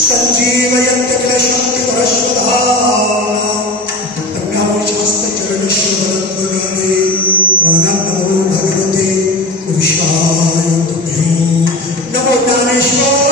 संजीवयन्ति किल शक्तिधरश्वधाम्ना प्रज्ञामूर्च्छास्तचरणश्रवणत्वगादे प्राणान्नमो भगवते पुरुषाय तुभ्यं नमो ज्ञानेश्वराय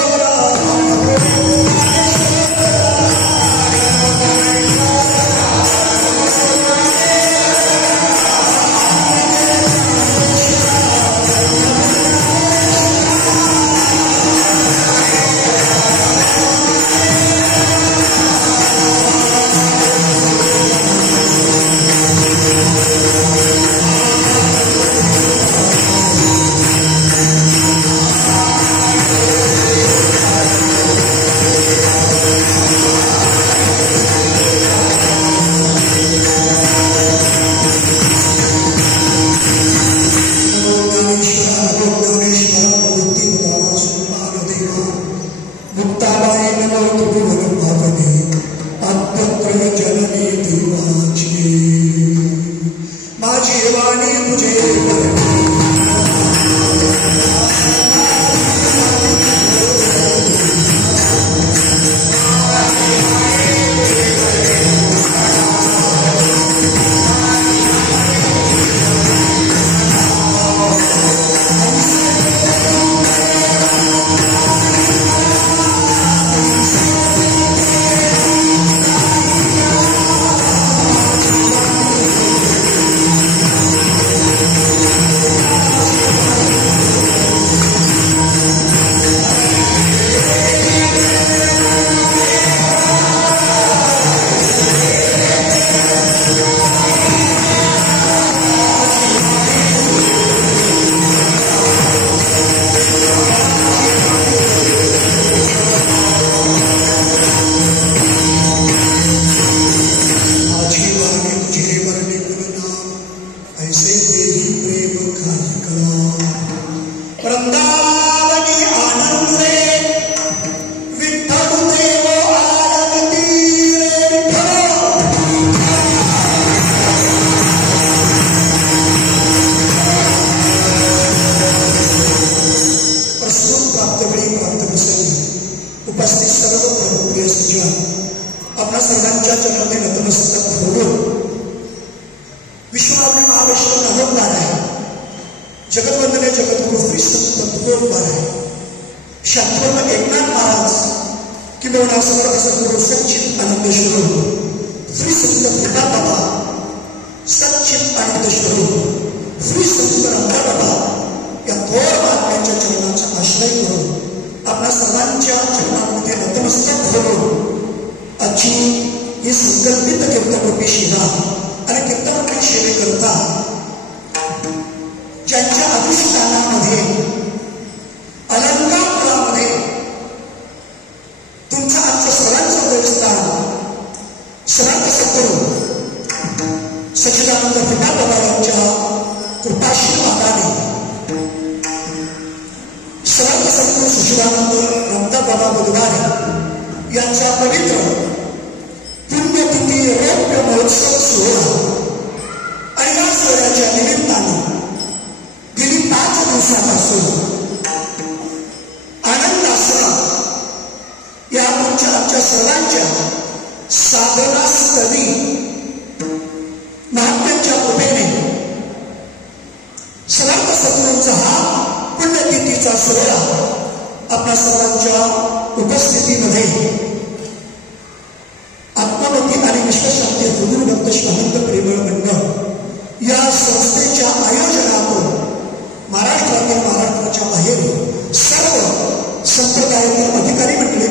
संप्रदायातील अधिकारी मंडळी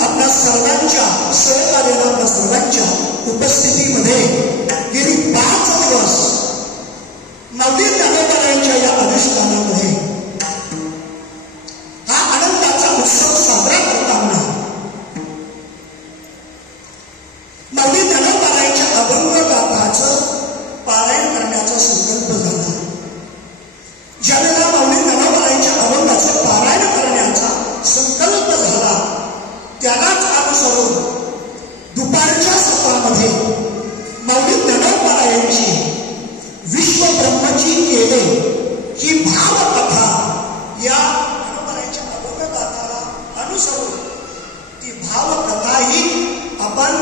आपल्या सर्वांच्या सहकार्याने आपल्या सर्वांच्या भावकथाही आपण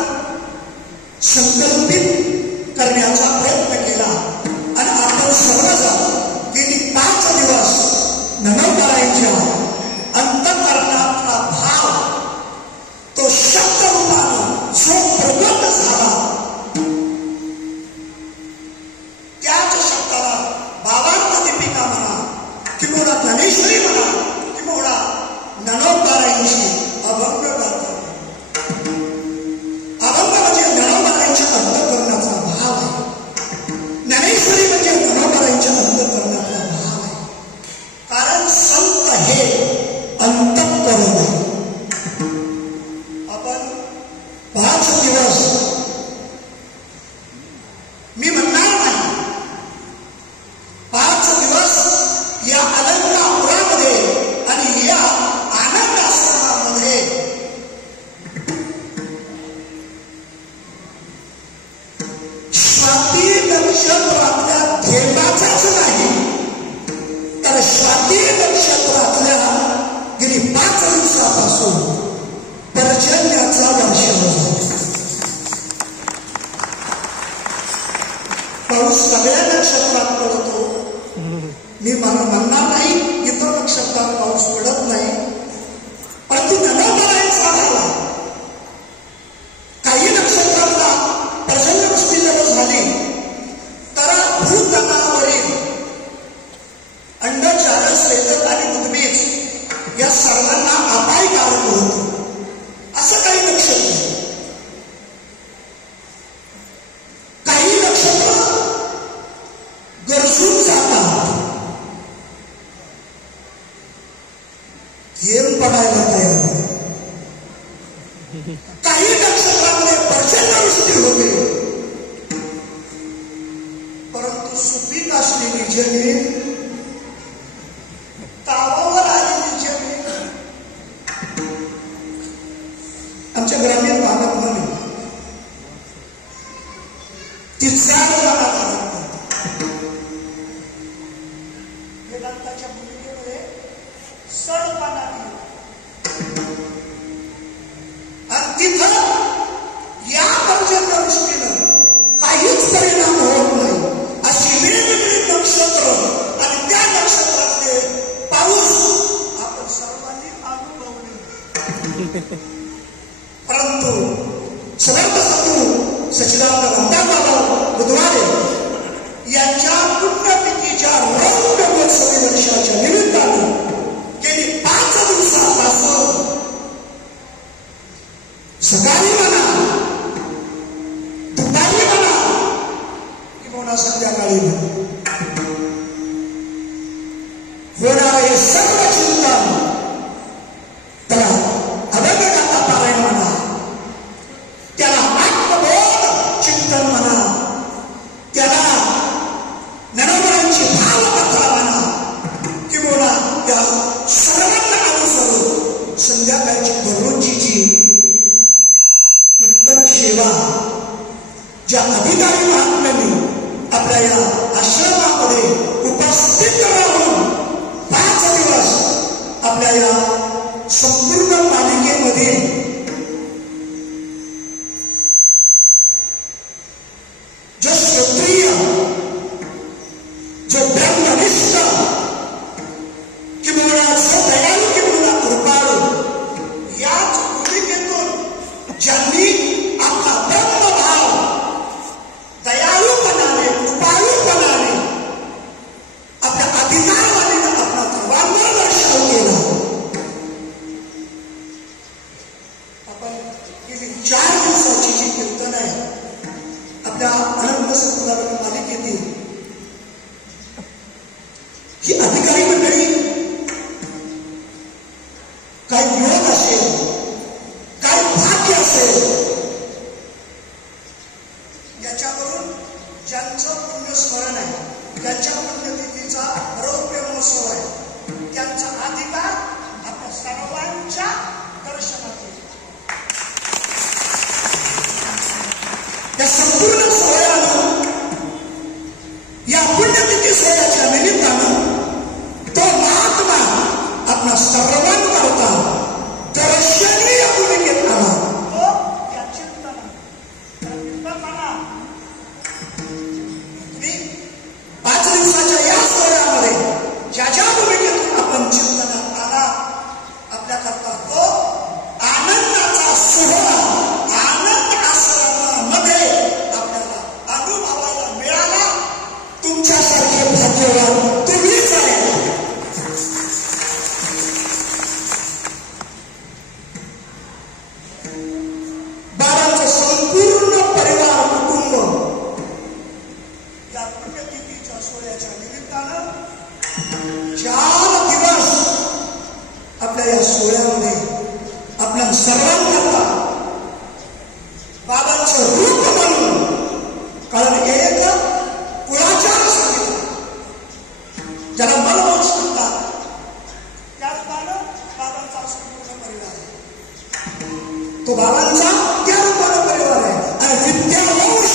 संकल्पित करण्याचा प्रयत्न केला आणि आपण सर्वजण गेली 5 दिवस ज्ञानोबारायांच्या अंतःकरणातला भाव तो शब्द रूपानं जो प्रगट झाला त्याच शब्दाला भावार्थ दीपिका म्हणा किंवा ज्ञानेश्वरी म्हणा किंवा ज्ञानोबारायांची अभंग गाथा. अभंग म्हणजे ज्ञानोबारायांच्या अंतःकरणाचा भाव आहे. ज्ञानेश्वरी म्हणजे ज्ञानोबारायांच्या अंतःकरणातला भाव आहे. कारण संत हे अंतःकरण आहे. आपण 5 दिवस मी म्हणणार नाही 5 दिवस या अलंकापुरामध्ये आणि या आनंद आश्रमामध्ये स्वाती नक्षत्रातल्या थेंबाचाच नाही तर स्वाती नक्षत्रातल्या गेली 5 दिवसापासून पर्जन्याचा वर्षाव झाला. पाऊस सगळ्या नक्षत्रात पडतो. मी म्हणणार नाही इतर नक्षत्रात पाऊस पडत नाही, पण ती ज्ञानोबारायांचा भाव आहे. काही नक्षत्रातला पर्जन्यवृष्टी जर झाली तर भूतलावरील अंडजाल, स्वेदक आणि उद्भिज या सर्वांना अपायकारक होतं. असं काही नक्षत्र. काही नक्षत्र गरजून जातात, थेंब पडायला तयार. काही नक्षत्रामध्ये पर्जन्यवृष्टी होते, परंतु सुपीक असलेली जमीन, तावावर आलेली जमीन आमच्या ग्रामीण भागात म्हणून ती जाडपणा दाखवतात. वेदांताच्या भूमिकेमध्ये सडपणा आणि तिथं या पर्जन्यवृष्टीनं काहीच परिणाम होत नाही. अशी वेगवेगळी नक्षत्र आणि त्या नक्षत्रातले पाऊस आपण सर्वांनी अनुभवले. परंतु समर्थ सद्गुरू सच्चिदानंद रामदासबाबा बुधवारे यांच्या पुण्यतिथीच्या रौद्र महोत्सवी वर्षाच्या निमित्ताने गेली 5 दिवसापासून सकाळी म्हणा, दुपारी म्हणा किंवा संध्याकाळी म्हणा होणारे सर्व चिंतन, त्याला अभंगगाथा पारायण म्हणा, त्याला आत्मबोध चिंतन म्हणा, त्याला ज्ञानोबारायांची भावकथा म्हणा किंवा त्या सर्वांना अनुसरून संध्याकाळची दररोजची जी उत्तम सेवा ज्या अधिकारी महात्म्यांनी आपल्या या आश्रमामध्ये उपस्थित राहून 5 दिवस आपल्या या संपूर्ण मालिकेमध्ये जो क्षत्रिय, जो ब्रह्मनिष्ठ किंवा जो दयाळू किंवा कृपाळू याच भूमिकेतून ज्यांनी आपला ब्रह्मभाव दयाळूपणाने, कृपाळूपणाने आपल्या अधिकारवाणीने आपला सर्वांवर वर्षाव केला. आपण गेली 4 दिवसाची जी कीर्तन आहे आपल्या आनंद सत्पुराण मालिकेतील, ही अधिकारी मंडळी काय योग असेल, काय भाग्य असेल, याच्यावरून ज्यांचं पुण्यस्मरण आहे, ज्यांच्या पुण्यतिथीचा रौद्र महोत्सव आहे, त्यांचा अधिकार आपल्या सर्वांच्या दर्शनात येईल. या संपूर्ण सोहळ्यानं बाबांचं संपूर्ण परिवार कुटुंब या पुण्यतिथीच्या सोहळ्याच्या निमित्तानं 4 दिवस आपल्या या सोहळ्यामध्ये आपल्या सर्वांना बाबांचं रूप म्हणून, कारण एक कुळाचार सांगितलं ज्याला मनमोक्ष म्हणतात, त्याचप्रमाणे बाबांचा संपूर्ण परिवार आहे. तो बाबांचा त्या रूपानं परिवार आहे. आणि विद्यावंश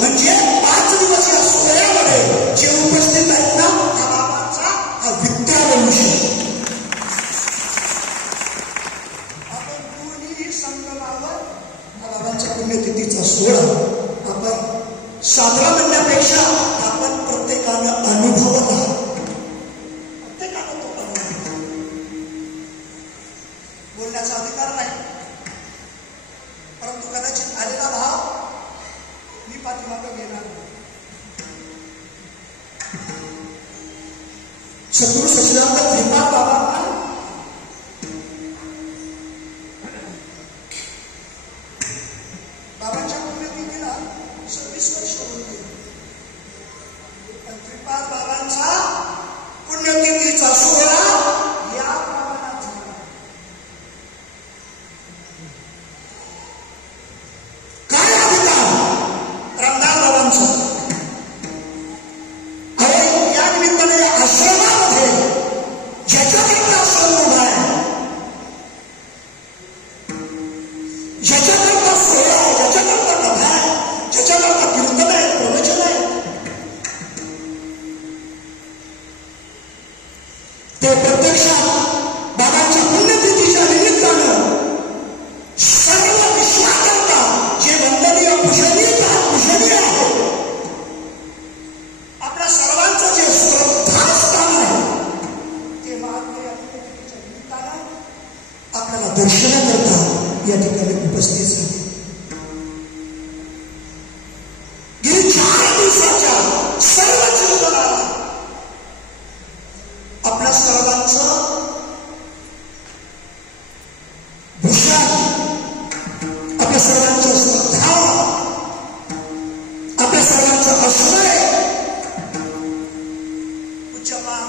म्हणजे 5 दिवस या सोहळ्यामध्ये जे उपस्थित आहेत ना, हा बाबांचा हा विद्यावंश. आपण दोन्ही संगमावर बाबांच्या पुण्यतिथीचा सोहळा आपण साजरा म्हणण्यापेक्षा आपण प्रत्येकानं अनुभवत आहात. प्रत्येकानं तो अनुभव. बोलण्याचा अधिकार नाही, परंतु कदाचित आलेला भाव मी पाठीमागं घेणार नाही. सद्गुरू सच्चिदानंद श्रीपाद बाबांना बाबांच्या पुण्यतिथीला 26 वर्ष होती. श्रीपाद बाबांचा पुण्यतिथीचा सोहळा या प्रमाणात झाला. काय अधिकार रामदास बाबांचा. अरे या निमित्ताने या आश्रमामध्ये ज्याच्याकरता समूह आहे, ज्याच्याकरता सोहळा आहे, ज्याच्याकरता कथा आहे, ज्याच्याकरता कीर्तन आहे, प्रवचन आहे, ते प्रत्यक्षात बाबांच्या पुण्यतिथीच्या निमित्तानं सर्व विश्वाकरता जे वंदनीय पूजनीय आहे, आपल्या सर्वांचं जे श्रद्धास्थान आहे, ते महात्मा या पुण्यतिथीच्या निमित्तानं आपल्याला दर्शनाकरता या ठिकाणी उपस्थित झाले. गेली 4 दिवसाच्या सर्व चिंतनाला आपल्या सर्वांचं भूषण, आपल्या सर्वांचं श्रद्धा, आपल्या सर्वांचं आश्रय पूज्यपाद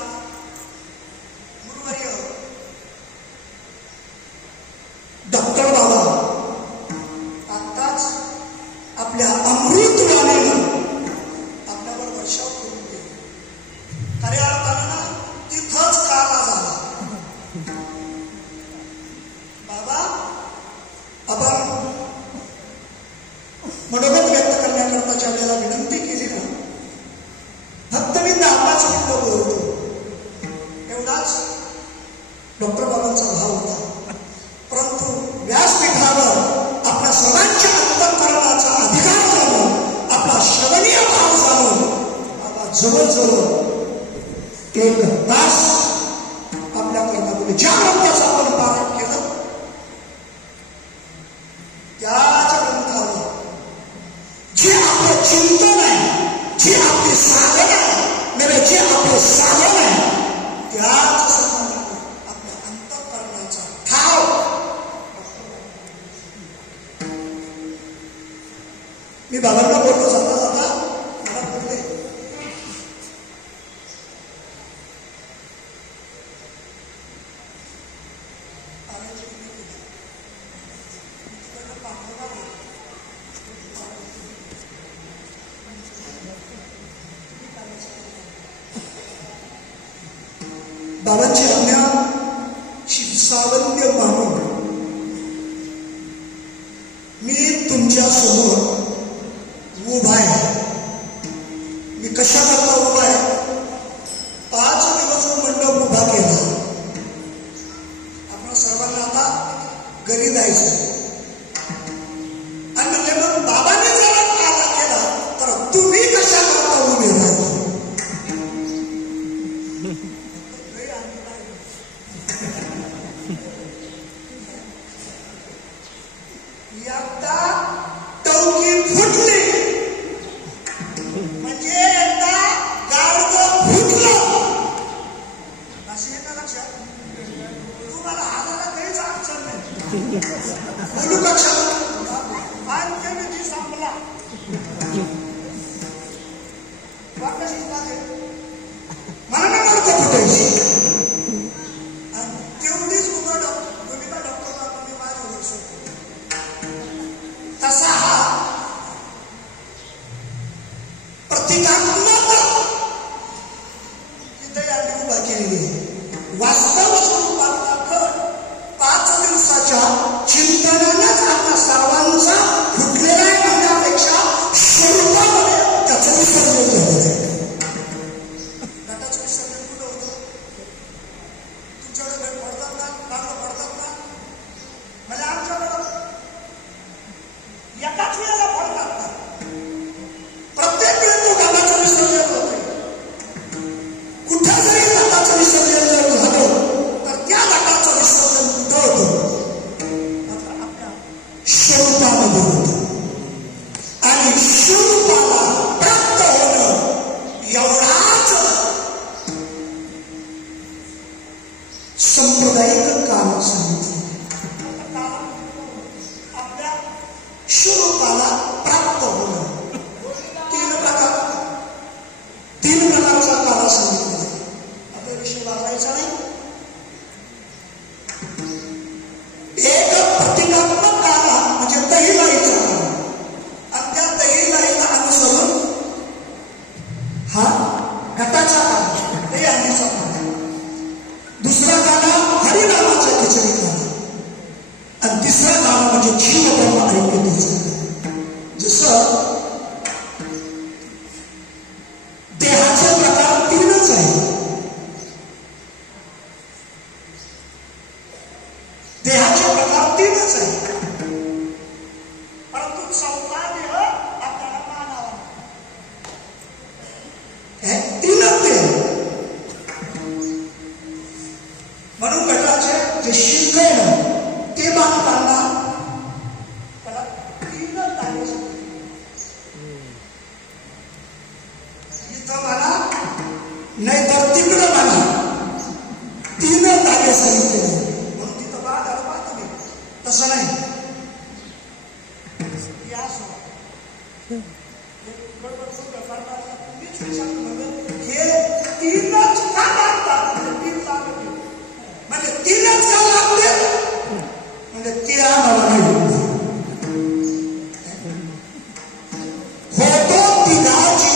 गुरुवर्य डॉक्टर बाबा आताच आपल्या अमृतवाणीनं आपल्यावर वर्षाव करून गेले. खऱ्या अर्थानं तिथंच कामा झाला. बाबा आपण मनोगत व्यक्त करण्याकरता ज्या वेळेला विनंती केली ना, फक्त मी 10-5 मिनिटं बोलतो एवढाच डॉक्टर बाबांचा भाव होता. परंतु व्यासपीठावर आपल्या सर्वांच्या अंतःकरणाचा अधिकार जाणून, आपला श्रवणीय भाव जाणून बाबा जवळजवळ 1 तास आपल्याकरता बोलले. ज्या ग्रंथाचं आपण पारायण केलं त्याच ग्रंथावर जे आपलं चिंतन आहे, जी आपली साधना आहे, जे आपले साधन आहे, त्याच संबंधाने आपल्या अंतःकरणाचा ठाव मी बाबांना बोलतो. जाता जाता मला बोलले, बाबांची आज्ञा शिवसावंत्य मानून मी तुमच्या समोर उभा आहे. मी कशाकरता उभा आहे? 5 दिवस मंडप उभा केला. आपण सर्वांना आता घरी जायचं आणि म्हणजे मग बाबांनी जर आला केला तर तुम्ही कशाकरता उभे राहा? एकदा टवकी फुटली म्हणजे एकदा गाडगं फुटलं. अशी येतं लक्षात. तुम्हाला हाताला काहीच अडचण नाही. बोलू कक्षा एकाच वेळेला पडतात ना, प्रत्येक वेळी तो घटाचं विसर्जन होते. कुठे जरी घटाचं विसर्जन जर झालं तर त्या घटाचं विसर्जन कुठं होतं, मात्र आपल्या स्वरूपामध्ये होतं. आणि स्वरूपाला प्राप्त होणं एवढाच सांप्रदायिक काल सांगितलं. आपल्या स्वरूपाला प्राप्त होणं तीन प्रकारचा काळ सांगितलेला आहे. आता विषय वाचायचा नाही. एक प्रतिकात्मक काळ म्हणजे दहीलाईचा काळ, आणि त्या दहीलाईला अनुसरून हा घटाचा काळ, दही अंडीचा काळ. दुसरा काळ हरिनामाचा खिचडी काळ, आणि तिसरा काळ म्हणजे जीव ब्रह्म ऐक्यतेचा. जसं देहाचे प्रकार तीनच आहे. देहाचे प्रकार तीनच आहे, परंतु चौथा देह आपल्याला मानावा. तीनच देह. म्हणून घटाचे जे शिंग आहे ना ते बांधताना त्याला तीनच दाणे इथं म्हणा नाही तर तिकडं म्हणा, तीनच दाणे सांगितलेले. म्हणून तिथं बाद आला पहा तुम्ही, तसं नाही. हे तीनच का लागतात, म्हणजे तीनच का लागते, म्हणजे ते आम्हाला नाही होतो तिघाची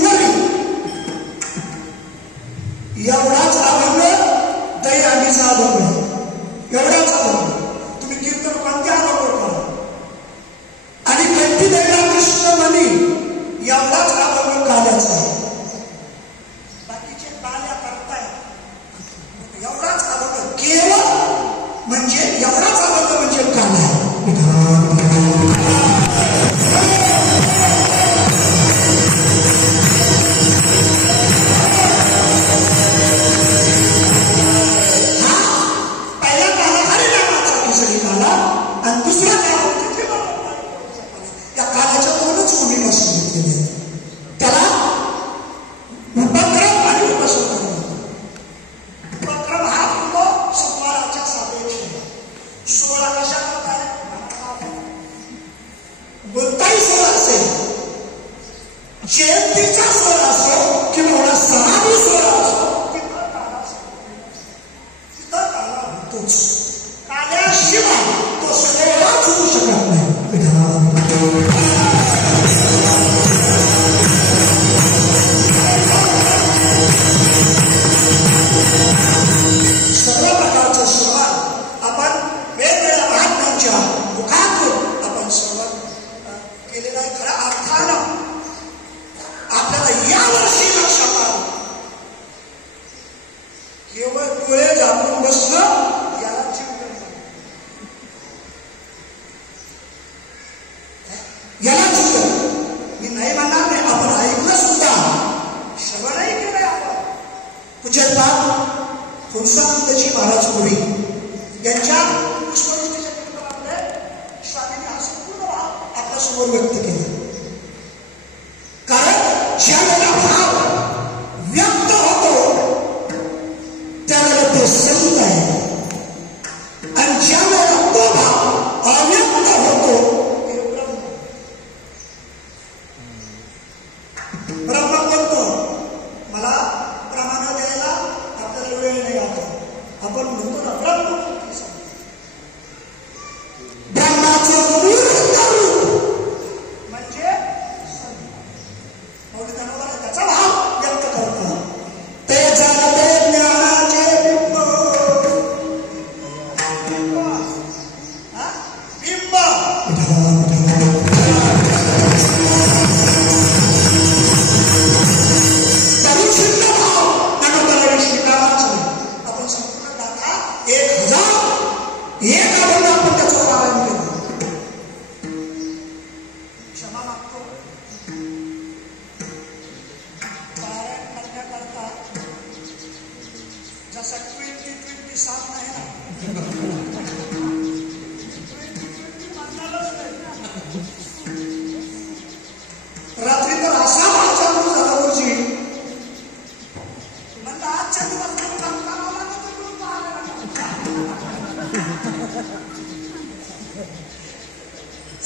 वरी. एवढाच अभंग दही अंडीचा अभंग, एवढाच अभंग. तुम्ही कीर्तन कोणत्या अभंग करा आणि कंठी दैला कृष्ण म्हणी, एवढाच अभंग काल्याचा आहे. बाकीचे काल्या करताय, एवढाच अभंग केवळ म्हणजे एवढाच अभंग म्हणजे काल आहे. पहिला काला हरिनामाचा खिचडी काला, आणि दुसरा काल या काल्याच्या दोनच भूमिका सांगितलेल्या आहेत. त्याला उपक्रम आणि उपसंहार. उपक्रम हा होतो सोमवाराच्या सापेक्ष. सोहळा कशा करताय, कोणताही सोहळा असेल, जयंतीचा सोहळा असो किंवा समाधी सोहळा असो, तिथं काला होतोच. काल्याशिवाय तो सोहळाच होऊ शकत नाही. सर्व प्रकारचं श्रवण आपण वेगवेगळ्या महात्म्यांच्या मुखातून आपण श्रवण केलेलं आहे. खऱ्या अर्थानं आपल्याला यावर्षी लक्षात आलं, केवळ डोळे झाकून बसणं याला चिंतन याला चिंतन. मी नाही म्हणणार नाही, आपण ऐकलं सुद्धा, श्रवणही केलंय आपण. पूज्यपाद फुलसानंदजी महाराज पुरी यांच्या पुष्पवृष्टीच्या कीर्तनामध्ये स्वामींनी हा संपूर्ण भाव आपल्या समोर व्यक्त केला. कारण ज्यावेळेला भाव व्यक्त होतो त्यावेळेला ते संत आहे, आणि ज्यावेळेला तो भाव अव्यक्त होतो ते ब्रह्म म्हणतो. मला प्रमाण द्यायला आपल्याला वेळ नाही आता. आपण म्हणतो ना ब्रह्म, ब्रह्माचं मूर्त रूप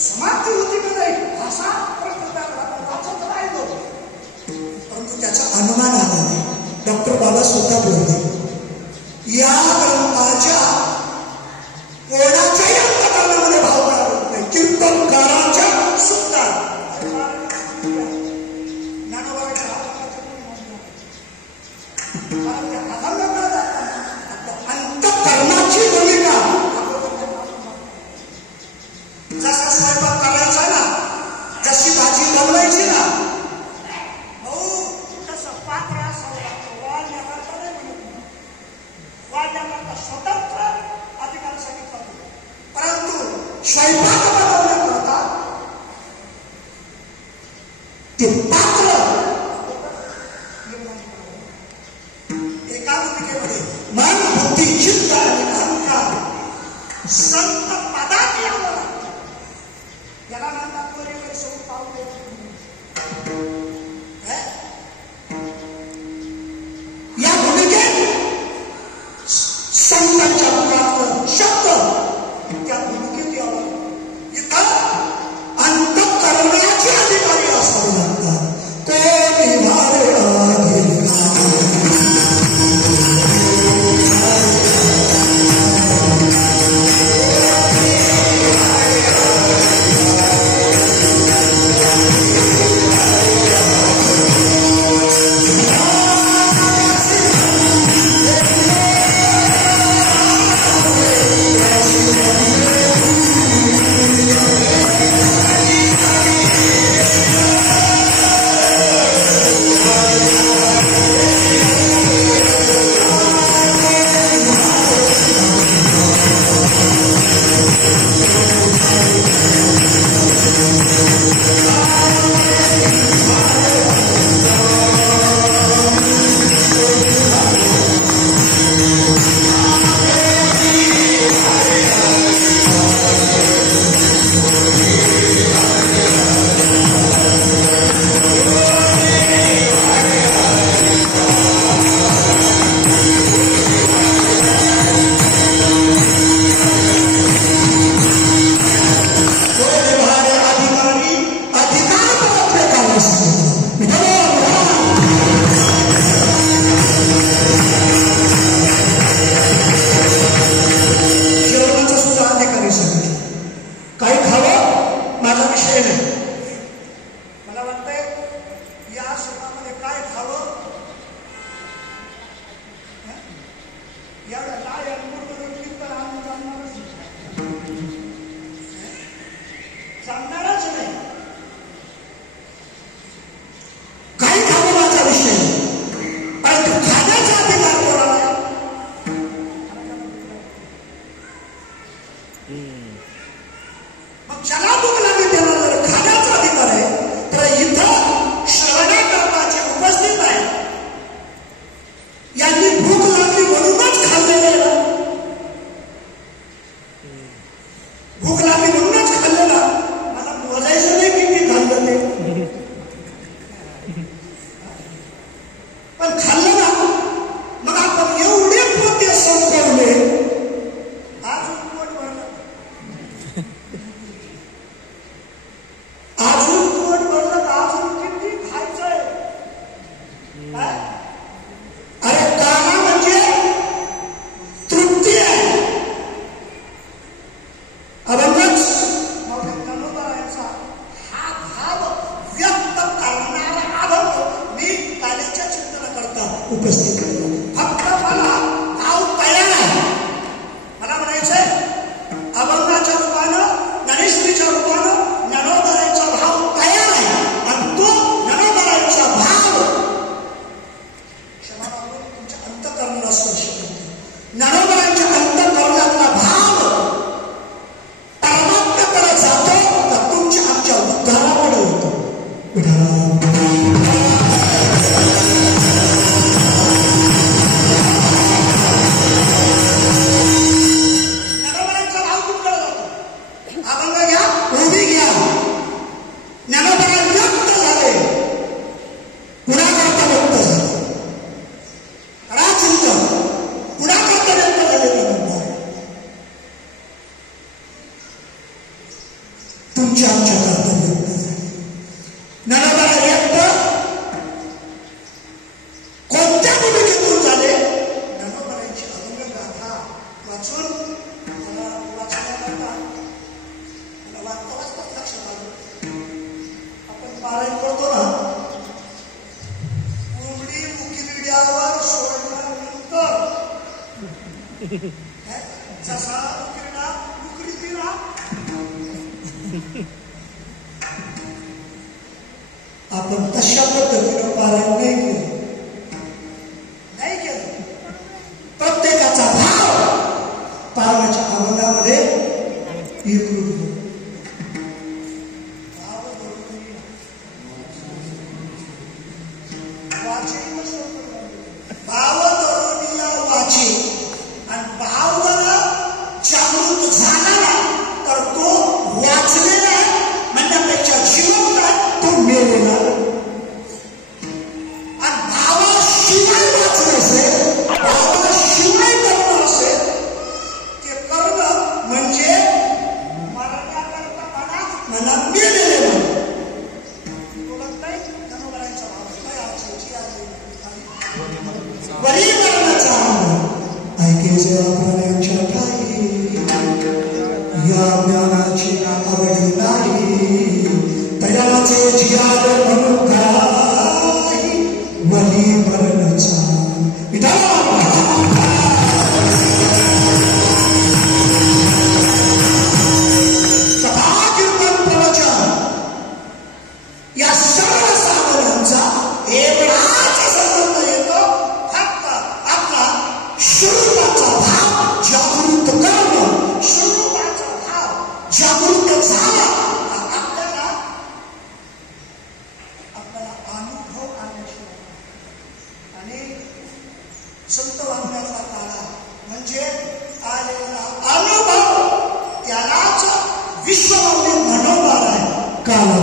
समाप्ती होती का नाही असा प्रश्न वाचत राहिलो. परंतु त्याचा अनुमान आला. डॉक्टर बाबा स्वतः बोलले, या ग्रंथाच्या कोणाच्याही अंतकरणामध्ये भाव होत नाही. कीर्तनकाराच्या सुद्धा अंतकरणाची भूमिका जसा स्वयंपाक करायचा ना, जशी भाजी बनवायची ना, तसं पात्र असावं लागतं. वाढण्याकरता नाही म्हणत, वाढण्याकरता स्वतंत्र अधिकार सांगितला. परंतु स्वयंपाक बनवण्याकरता ते पात्र एका भूमिकेमध्ये मन, बुद्धी, चित्त आणि अहंकार संत पदात यावं लागतं. याला म्हणतात परिवेश सोडून पावले. या भूमिकेत संतांच्या मुखातून शब्द त्या भूमिकेत यावं. इथं अंतःकरणाचे अधिकारी असावे लागतात. कोणी भारे तुमच्या आमच्या कर्तव्य नरबरा व्यक्त कोणत्या भूमिकेतून झाले नरबराची अभंग गाथा वाचून मला वाचण्याकरता मला वाचताच लक्षात आलं. आपण पारायण करतो ना, कोंबडी उकिरड्यावर सोडल्यानंतर जसा उकिरडा उकडी दिला आपण तशा पद्धतीनं पारायण नाही केलं. प्रत्येकाचा भाव पारणाच्या अभंगामध्ये एकरूप भाव धरुनिया वाचे आणि भाव जागृत झाला तर तो वाचलेला म्हणण्यापेक्षा जिवंत तो मेलेला. आणि भावाशिवाय वाचले असेल, भावाशिवाय कर्म असेल, ते कर्म म्हणजे मरण्याकरता मला मेलेले बोलत नाही. नमोगरांचा भाव काय आजची वरी मरणाचा ऐकेचे आपल्याच्या ठाई या ज्ञानाची आवडी नाही तयाचे जियाद म्हणू काही वरी मरणाचा सभा कीर्तन प्रवचन या सर्व साधनांचा एवढाच संबंध येतो. फक्त आपला स्वरूपाचा भाव जागृत करणं, स्वरूपाचा भाव जागृत झाला आपल्याला अनुभव आल्याशिवाय. आणि संत वाङ्मयाचा काळा म्हणजे आलेला अनुभव त्यालाच विश्वमाऊली म्हणवणार आहे. काला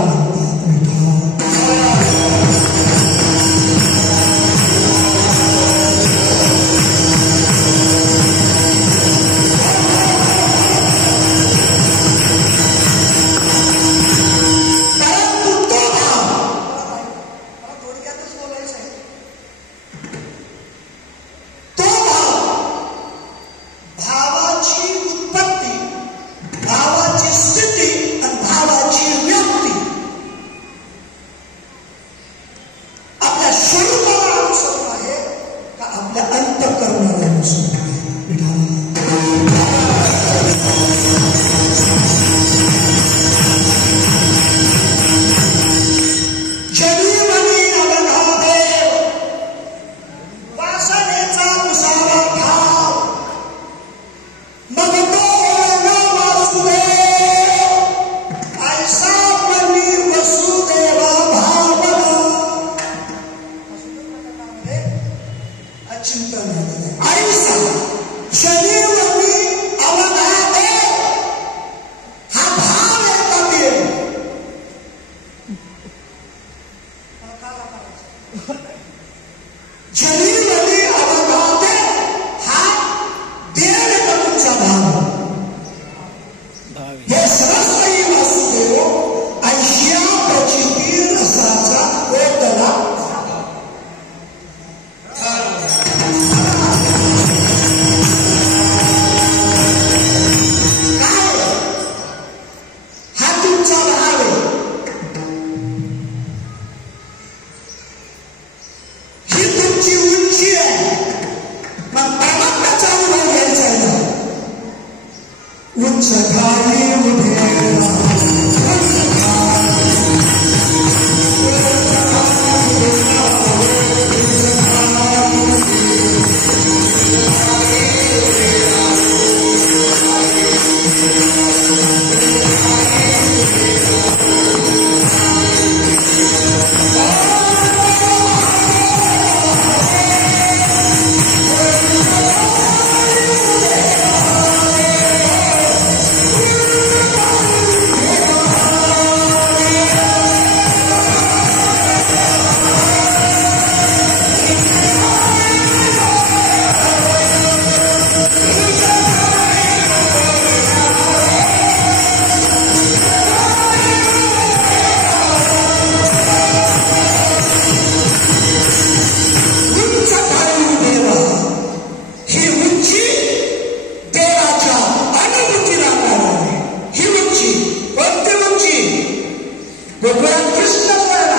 गोकुळात कृष्णच मिळाला,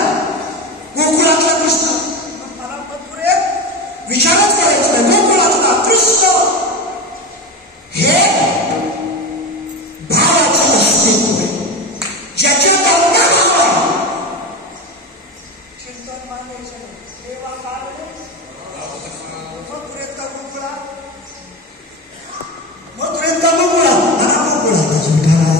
गोकुळातला कृष्ण. मला मथुरे विचारच करायचं आहे, गोकुळातला कृष्ण हे भावाचं अस्तित्व आहे, ज्याच्यात आपला भाव आहे. चिंतन मानायचं देवा काढले मथुरेत का गोकुळा, मथुरेत का गोकुळा, मला गोकुळातच विठाला.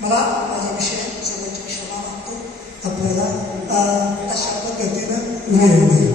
मला माझा विषय सर्वांची क्षमा मागतो. आपल्याला अशा पद्धतीनं वेळ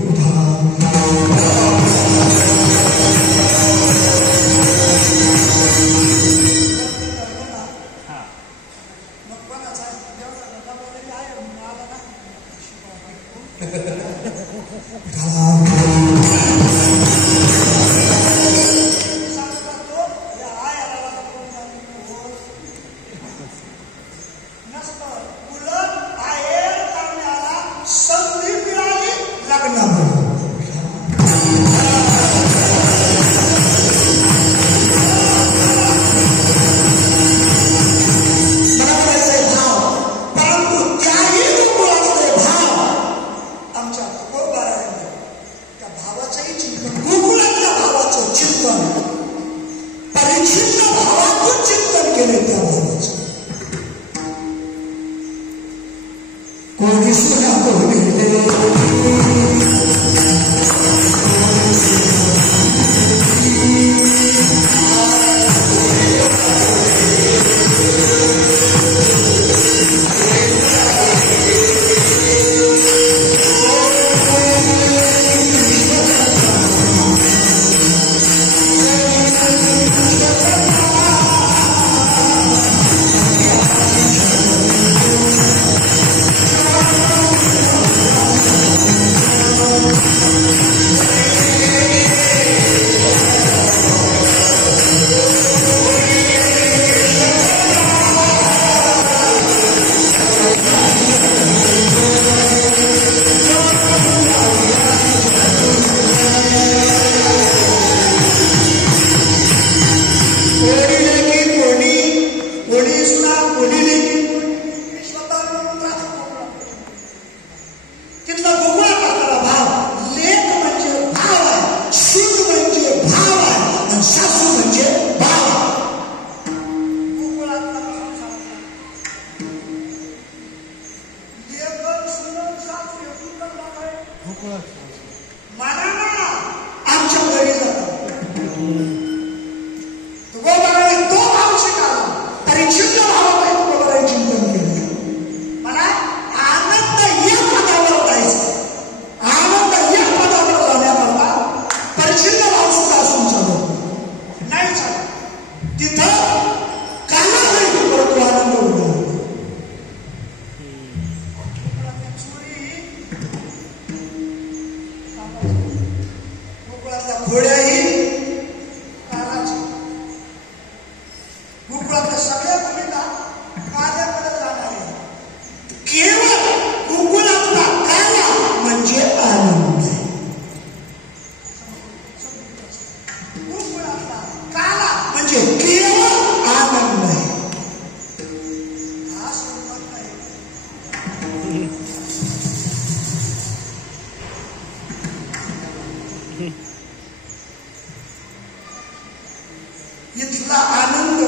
इथला आनंद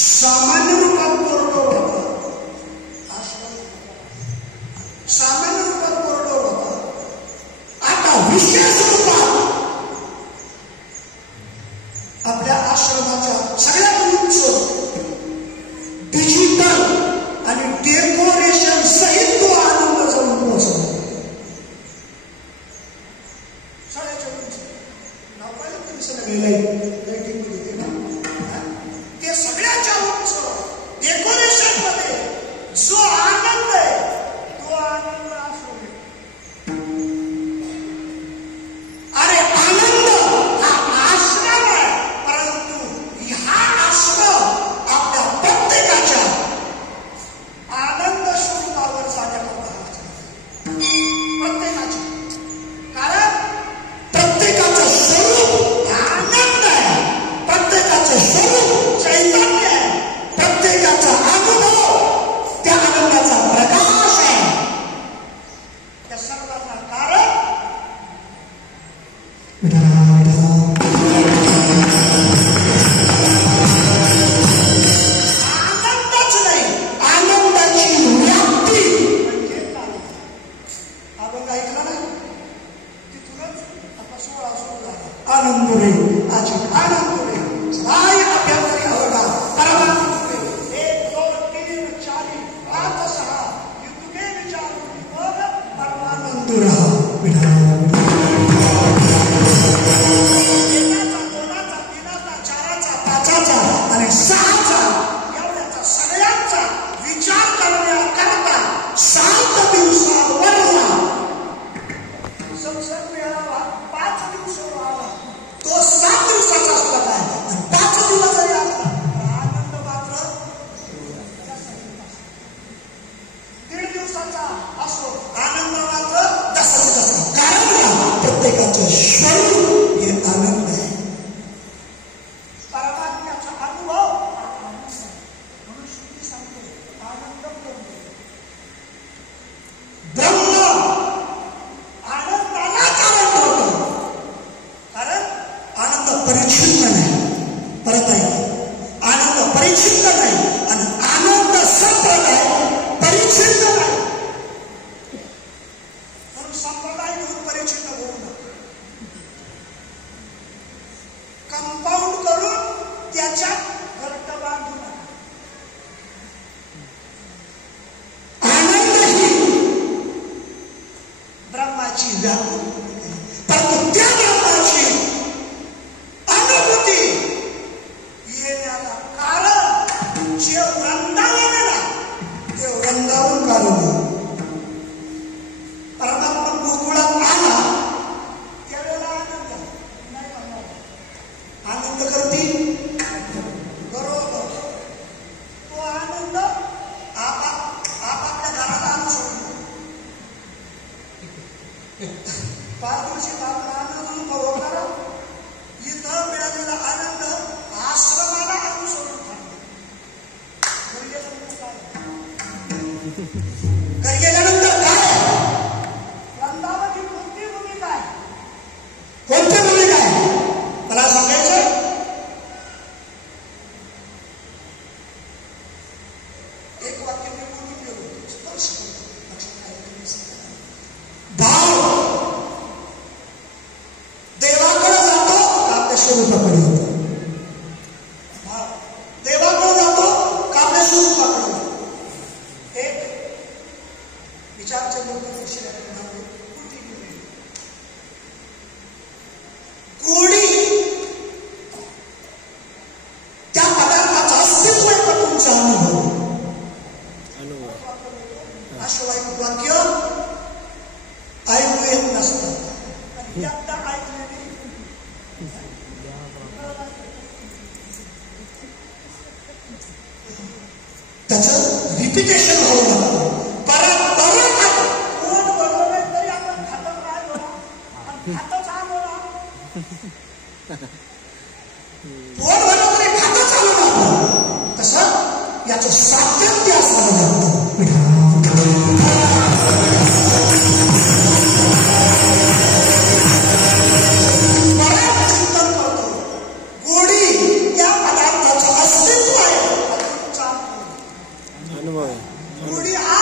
सामान्य रूपात कोरडोर होता, सामान्य रूपात कोरडोर होता. आता विशेष रूपात खळ्याच्या उंची नाव पाहिलं तुम्ही सगळं लाईटिंग मध्ये ते सगळ्याच्या उंच डेकोरेशन मध्ये जो आनंद आहे तो आनंद असो. अरे आनंद हा आश्रम आहे, परंतु हा आश्रम आपल्या प्रत्येकाच्या आनंद स्वरूपावर जाण्याकरता प्रत्येकाच्या, कारण प्रत्येकाचं स्वरूप आनंद आहे, प्रत्येकाचं स्वरूप चैतन्य आहे, प्रत्येकाचा अनुभव त्या आनंदाचा प्रकाश आहे. त्या सर्वांना कारण आनंदच नाही, आनंदाची व्याप्ती म्हणजे काय. आपण ऐकलं नाही तिथूनच आता 16 सुरू झाला. आनंद रे आजी आनंद रे काय अभ्यंतरी होगा परमानंद रे 1 2 3 4 5 6 युगे विचार मग परमानंद रहा. एकाचा दोनाचा तीनाचा चाराचा पाचाचा आणि सहाचा एवढ्याचा सगळ्यांचा विचार करण्याकरता 7 दिवसावरला संसद मिळावा. 5 दिवस व्हावा तो 7 दिवसाचा असला काय आणि 5 दिवस जरी असला तर आनंद मात्र 1.5 दिवसाचा असो, आनंद मात्र 10 दिवसाचा. कारण प्रत्येकाचं स्वरूप हे आनंद आहे. परमात्म्याचा अनुभव म्हणून श्रुती सांगते आनंद ब्रह्म आनंदाला कारण होतं, कारण आनंद परिच्छिन्न नाही. परत आहे आनंद परिच्छिन्न नाही आणि आनंद संप्रदाय परिच्छिन्न नाही. म्हणून संप्रदाय म्हणून परिच्छिन्न होऊ नका. कंपाऊंड करून त्याच्यात घरट बांधू नका. आनंद ही ब्रह्माची व्याप्ती, परंतु त्या ब्रह्माची अनुभूती येण्याला कारण जे वृंदावन आहे ना ते वृंदावन कारण आहे. परमात्मा गोकुळात आला त्यावेळेला आनंद नाही म्हणणार. आनंद करतील बरोबर, तो आनंद आपापल्या घराला आणू शकतो. 5 दिवशी आपला आनंद अनुभव करा. इथं मिळालेला आनंद आश्रमाला आणू सोडून घरी गेल्यानंतर काय वृंदावनाची कोणती भूमिका आहे, कोणती भूमिका आहे मला सांगायचं. एक वाक्य मी बोलून गेलो होतो, स्पर्श करतो लक्षात काय भाव देवाकडे जातो का आपल्या स्वरूपाकडे येतो. भाव देवाकडे जातो का आपल्या स्वरूपाकडे येतो. एक विचारचे लोक कोडी त्या पदार्थाचं अस्तित्व आहे का तुमचा अनुभव. अशिवाय वाक्य ऐकू येत नसतं. एकदा ऐकलेली त्याचं रिपिटेशन होऊ लागतं. परत पोट बनवलं तरी आपण खातच राहिलो, खातच आलो ना. पोट बनवलं तरी खातच आलो ना आपण. कसं याचं सातत्य असावं लागतं. गोडी या पदार्थाचं अस्तित्व आहे. गोडी हा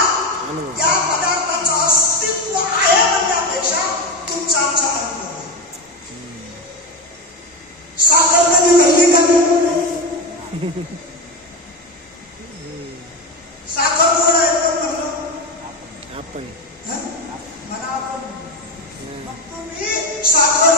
या पदार्थाचं अस्तित्व आहे म्हणण्यापेक्षा तुमचा आमचा अनुभव आहे. साखर कधी घडली का? साखर गोड आहे कोण म्हणलं? आपण. मला आपण. मग तुम्ही साखर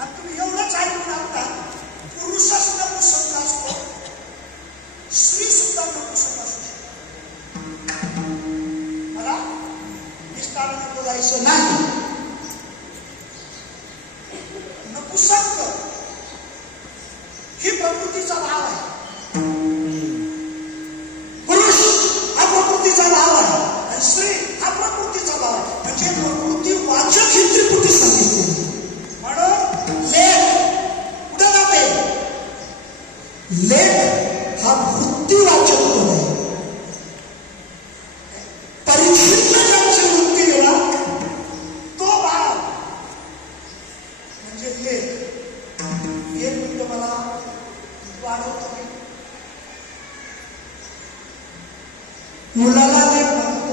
आणि तुम्ही एवढंच ऐकून आता पुरुषच नपुसक असतो, स्त्री सुद्धा नपुसक असतो. मला विस्ताराने बोलायचं नाही. नपुसक ही प्रकृतीचा भाव आहे. पुरुष हा प्रकृतीचा भाव आहे आणि स्त्री हा प्रकृतीचा भाव आहे. म्हणजे प्रकृती वाचक ही त्रिपुटी सांगितली. म्हणून लेख कुठे जाते? लेख हा वृत्तीवाचक पद आहे. परिच्छिन्न ज्यांची वृत्ती येणार तो भाव म्हणजे लेख. एक मिनिट मला वाढवतो. मुलाला लेख म्हणतो,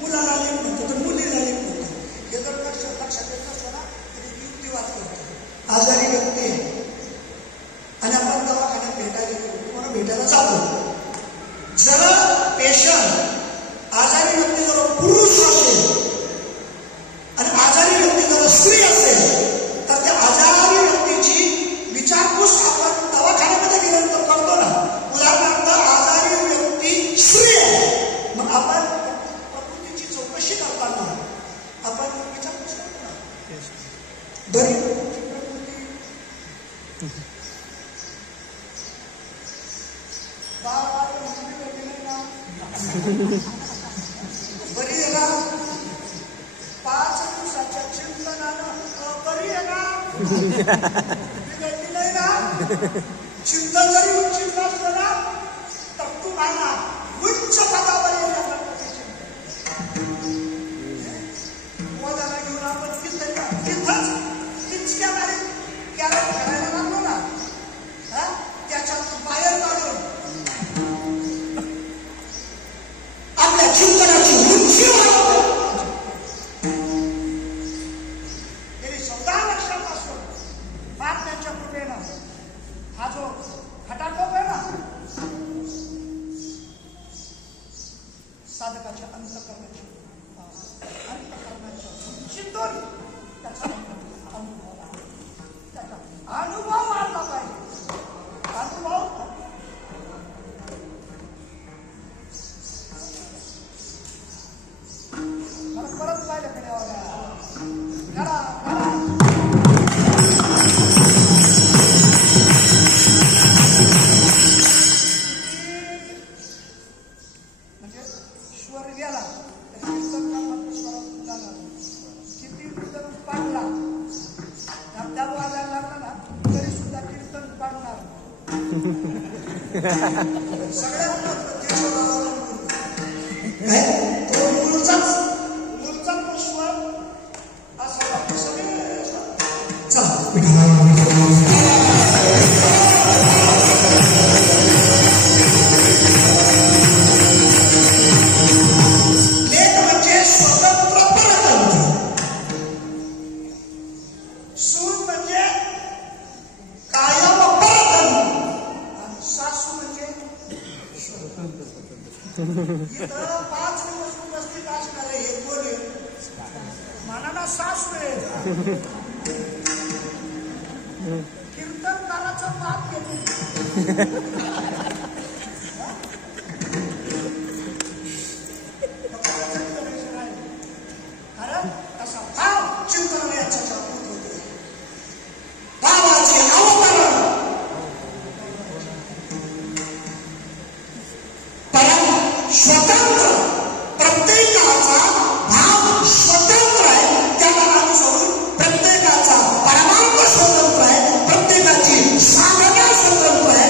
मुलाला लेख म्हणतो तर मुलीला लेख म्हणतो. हे जर लक्षात येत नसतं ना तरी युक्तिवाद करतो. आजारी व्यक्ती आहे आणि आपण दवाखान्यात भेटायला गेलो, कोणा भेटायला जातो. जर पेशंट आजारी व्यक्ती जर पुरुष असेल आणि आजारी व्यक्ती जर स्त्री असेल तर त्या आजारी व्यक्तीची विचारपूस आपण दवाखान्यामध्ये गेल्यानंतर करतो ना. उदाहरणार्थ आजारी व्यक्ती स्त्री आहे, मग आपण प्रकृतीची चौकशी करताना आपण विचारपूस करतो ना. बरी प्रकृती बरी आहे ना? 5 दिवसाच्या चिंतनानं बरी आहे ना? बिघडली नाही ना? चिंतन जरी उच्च असलं ना तर तुम्हाला उच्च पदावर येण्याचा मोदाला घेऊन आपण तिथंच तिचक्या मारे कॅरेट करायला लागलो ना, त्याच्यात बाहेर काढून आपल्या चिंतनाची उंची वाढवतो. गेली 14 वर्षापासून महात्म्याच्या कृपेनं हा जो खटाटोप आहे ना साधकाच्या अंतःकरणाच्या उंचीतून त्याचा अनुभव वाढला पाहिजे. अनुभव परत पाहिल्याकडे म्हणजे स्वर गेला किती कीर्तन पाडला, धबधबा वाजायला लागला ना तरी सुद्धा कीर्तन पाडणार. सगळ्यात इथं 5 दिवस उपस्थित असणारे हे कोणी मनाला सासवे कीर्तनकाराचं पाप घेतो. कारण असा भाव चिंतन याच्या जागृत होते. भावाचे अवतरण स्वतंत्र, प्रत्येकाचा भाव स्वतंत्र आहे. त्याला अनुसरून प्रत्येकाचा परमार्थ स्वतंत्र आहे, प्रत्येकाची साधना स्वतंत्र आहे.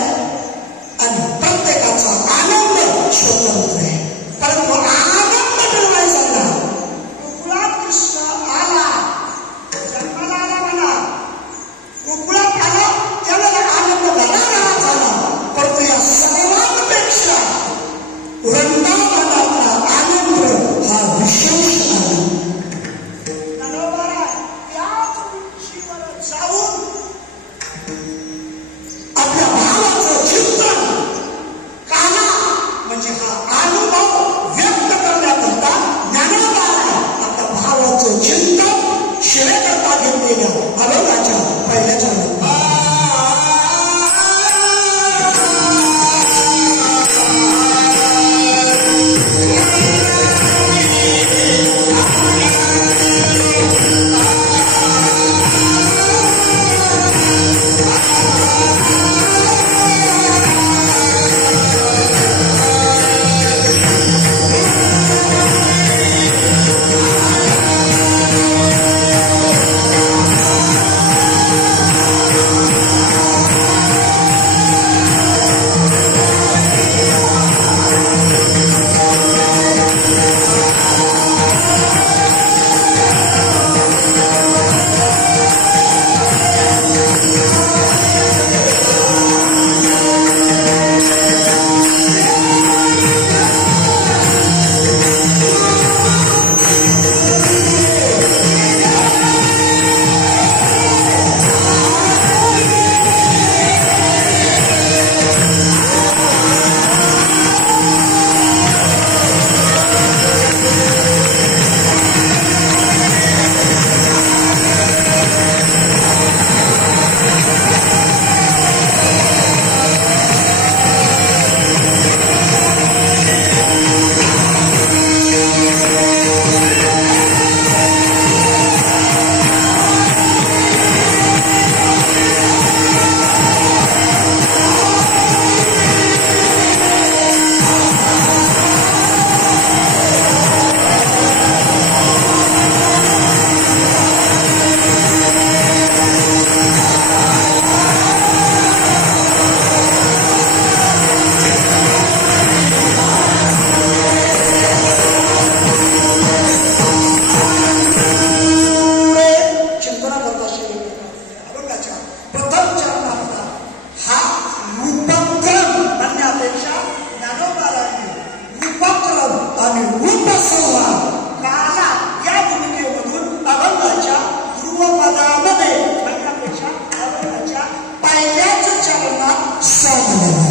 पदामध्ये म्हणण्यापेक्षा अवघडाच्या पहिल्याच चरणात साधलेला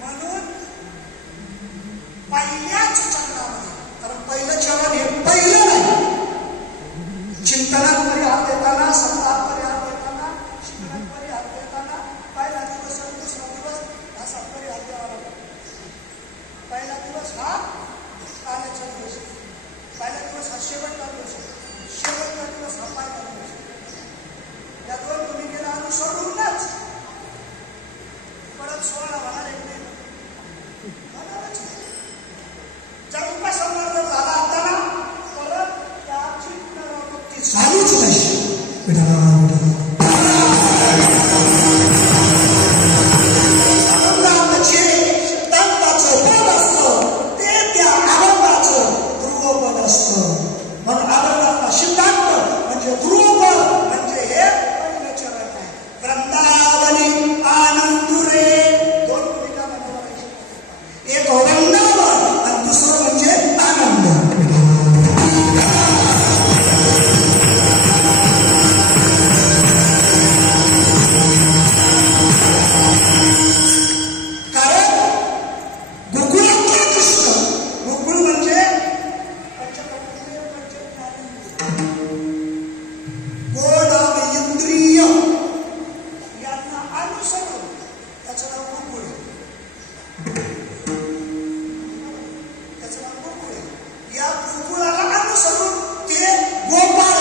म्हणून पहिल्याच चरणामध्ये, कारण पहिलं चरण हे पहिलं नाही. चिंतनात परिहार देताना, सत्तात परिहार देताना, शिकण्यात परिहार देताना पहिला दिवस आणि दुसरा दिवस असा परिहार द्यावा लागतो. पहिला दिवस हा काल्याचा दिवस, पहिला दिवस हा शेवटचा दिवस, शेवटचा दिवस हा पहिला दिवस. या दोन तुम्ही गेला अनुसरूनच परत 16 होणार एक नाही. जर उपासमार जर झाला असताना परत त्याची पुनरावृत्ती चालूच नाही. आनंदाचे सिद्धांताचं पद असतं ते त्या आनंदाचं ध्रुवपद असतं. म्हणून आनंदाचा सिद्धांत म्हणजे ध्रुवपद म्हणजे हे पहिलं चरण आहे. वृंदावनी आनंदुरे दोन भूमिका बनवायची. एक वृंदावन आणि दुसरं म्हणजे आनंद. कारण गोकुळातला कृष्ण, गोकुळ म्हणजे गोड आणि इंद्रिय यांना अनुसरून त्याचं नाव गोकुळ आहे. त्याचं नाव गोकुळ आहे. या गोकुळाला अनुसरून ते गोपाळ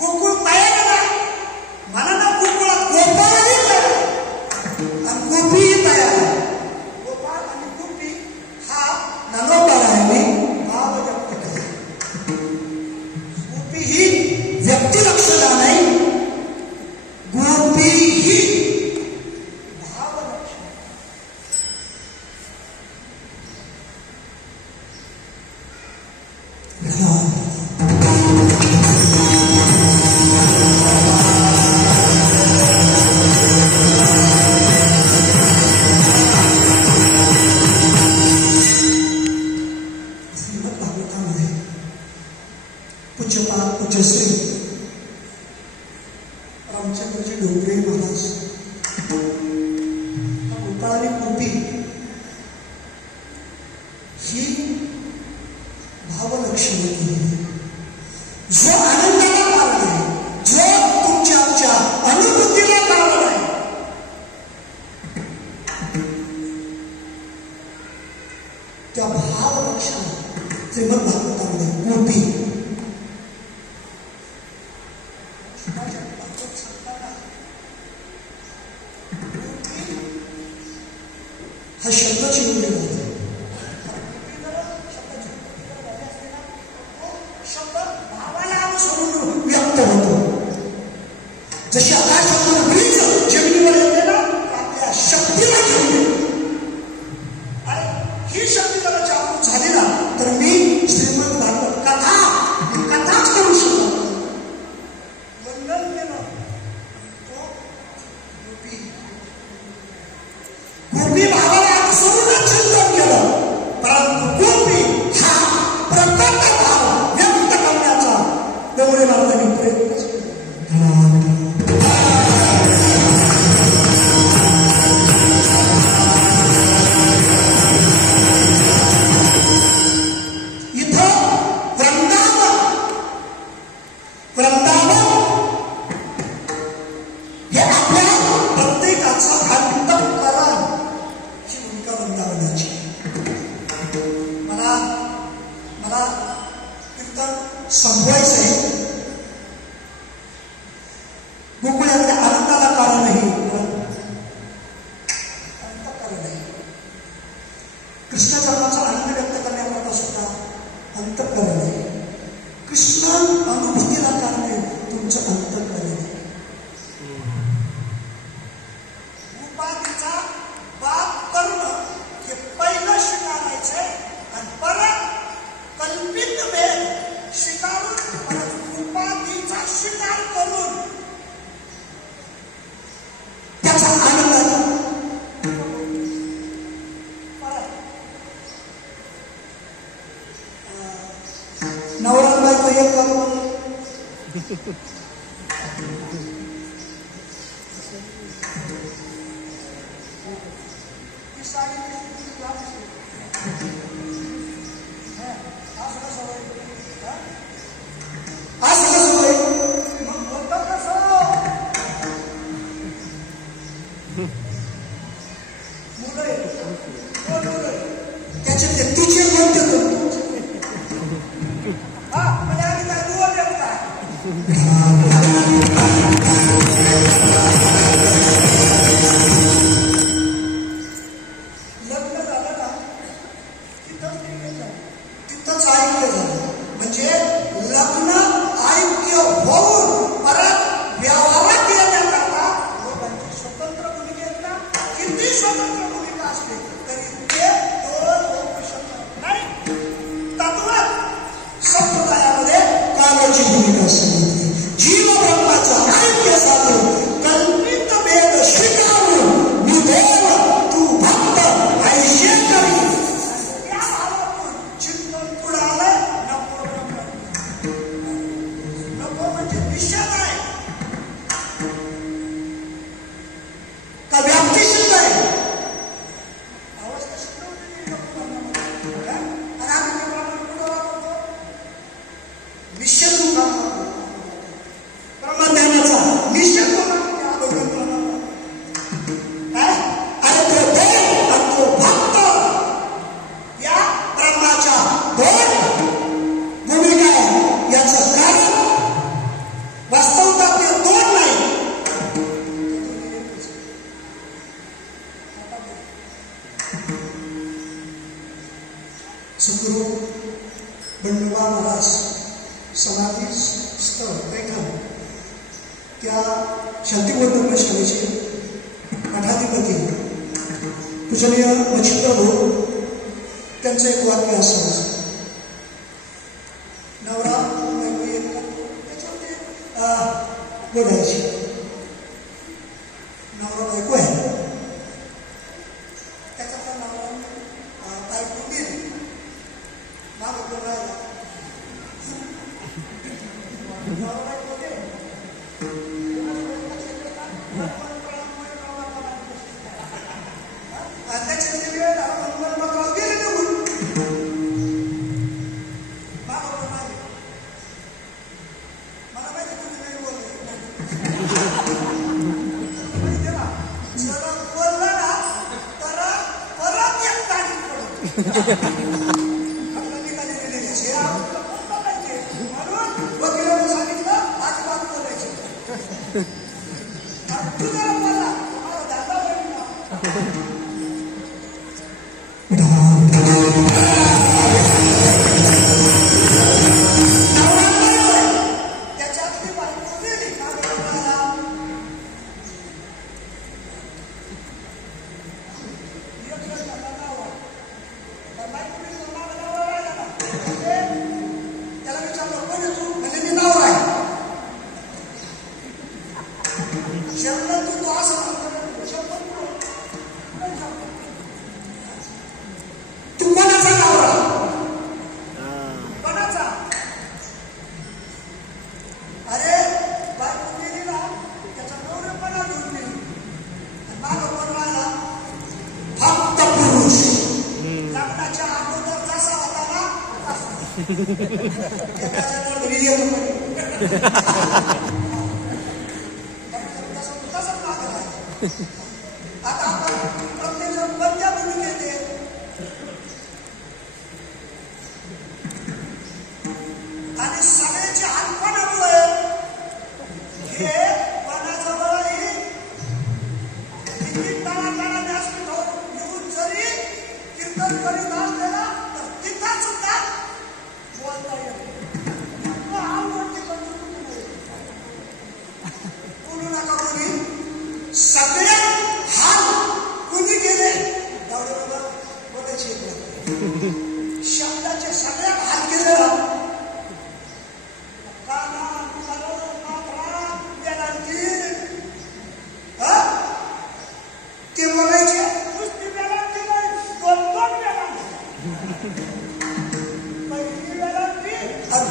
गोकुळ तयार नाही म्हणा ना. गोकुळात गोपाळही तयार आणि गोपीही तयार आहे. गोपाळ आणि गोपी हा ज्ञानोबारायांनी भाव व्यक्त केला. गोपी ही व्यक्तिलक्षणा नाही, गोपी ही भावलक्षण. श्रीमद भागवतामध्ये पूज्यपाद पूज्यश्री रामचंद्रजी डोंगरे महाराज गोपाळ आणि गोपी ही भावलक्षण केली. जो आनंदाला कारण आहे, जो तुमच्या आमच्या अनुभूतीला कारण आहे, त्या भावलक्षण श्रीमद भागवतामध्ये गोपी हा शब्द चिरलेला आहे. शब्द भावाला अनुसरून व्यक्त होतो. जशी आकाशातून वीज जमिनीवर येते ना, आपल्या शक्तीला घेऊन आणि ही शक्ती जर जागृत झाली ना तर मी श्रीमद भागवत कथाच करू शकतो. वर्णन केलं तो गोपी भावाला अनुसरूनच चिंतन केलं. परंतु गोपी हा प्रकट भाव व्यक्त करण्याचा डोंगरे महाराजांनी प्रयत्न केला. इथं वृंदावन हे आपल्या प्रत्येकाचा अंतःकरण ही भूमिका वृंदावनाची. मला कीर्तन संपवायचं आहे. गोकुळातल्या आनंदाला कारण आहे, अंतःकरण आहे. कृष्ण जन्माचा आनंद व्यक्त करण्याकरता सुद्धा अंतःकरण आहे. कृष्ण अनुभूतीला कारण आहे तुमचं अंतःकरण आहे. उपाधीचा बाप करणं हे पहिलं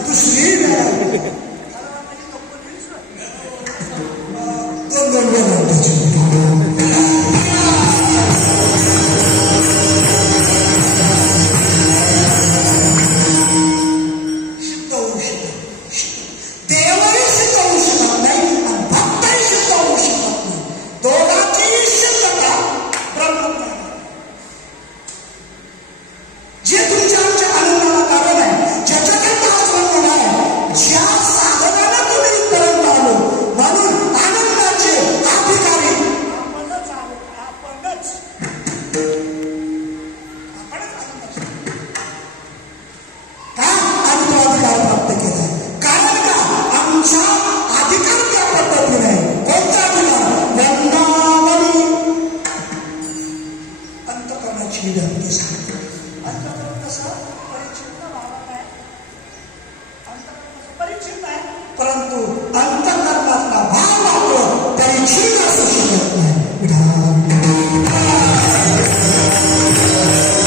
दुसरी अंतःकरण कसं परिचित आहे, परंतु अंतःकरणातला भाव मात्र परिचित असू शकत नाही.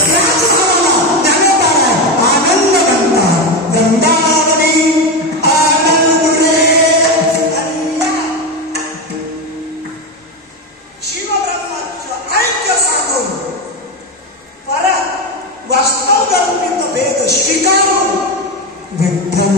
त्याच भावाला ज्ञानोबाला आनंद म्हणतात. वृंदावनी आनंदे. शिवब्रह्माचं ऐक्य साधून परत वास्तव गणपित भेद स्वीकारून विठ्ठल